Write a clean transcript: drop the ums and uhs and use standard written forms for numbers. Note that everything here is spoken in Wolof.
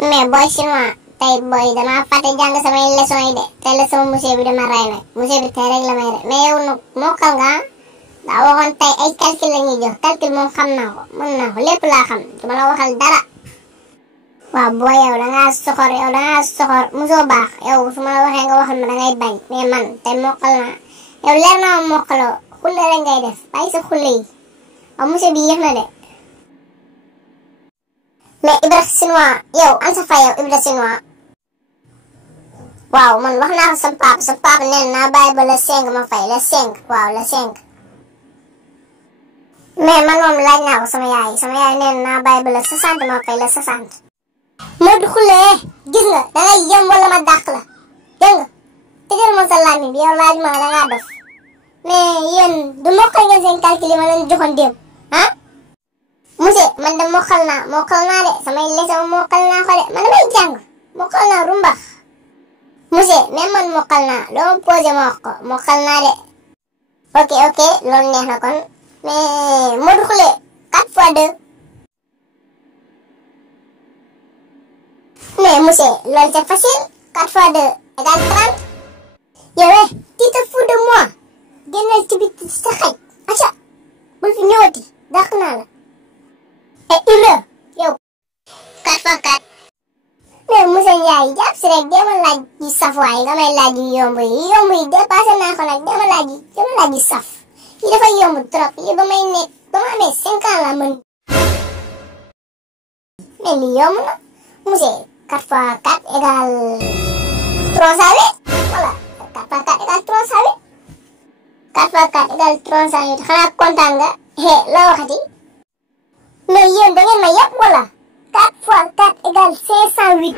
mais boy chinois tey boy dama fàtte jàng samay leçon yi de tey la sama monsieur bi dama ray nag monsieur bi tey rek la may de mais yow nag mokkal nga daa waxoon tey ay calcul la ñuy jox calcul moom xam naa ko mën naa ko lépp laa xam duma la waxal dara. waaw booy yow dangaa soxor musoo baax yow su ma la waxee nga waxal ma dangay bañ mais man tey mokkal naa yow leer na ma mokkaloo xulle rek ngay def bàyyi sa xulle yi waaw monsieur bi yéex na de. mais Ibra Chinois yow an sa fay yow Ibra Chinois waaw man wax naa ko sa papa nee naa bàyyi ba le 5 ma fay le 5 waaw le 5 mais man moom laaj naa ko sama yaay nee naa bàyyi ba le 60 ma fay le 60. Modou Khoule gis nga dangay yem wala ma dàq la dégg nga tëjal ma sa làmmiñ bi yow laaj ma dangaa def mais yéen du mokkal ngeen seen calcul yi ma leen joxoon démb ah. monsieur man de mokkal naa de samay leçon mokkal naa ko de man damay jàng mokkal naa rumbax monsieur même man mokkal naa loo ma posé ma wax ko mokkal naa de. ok loolu neex na kon mais Modou Khoule 4 fois 2. mais monsieur loolu c'est facile 4 fois 2 égale 30. yow tu te fous de moi génnal ci biti sa xaj acca bul fi ñëwati dàq naa la. Ibra yow 4 fois 4. mais monsieur Ndiaye jàpp si rek dama laaj yu saf waaye nga may laaj yu yomb yi dépassé naa ko nag dama laaj yu saf yi dafa yomb trop yi ba ma amee 5 ans la mën. mais li yomb na monsieur 4 fois 4 égale 308 voilà 4 fois 4 égale 308 4 fois 4 égale 308 xanaa kontaan nga la waxati. mais yéen da ngeen ma yàpp wala 4 fois 4 égale 508.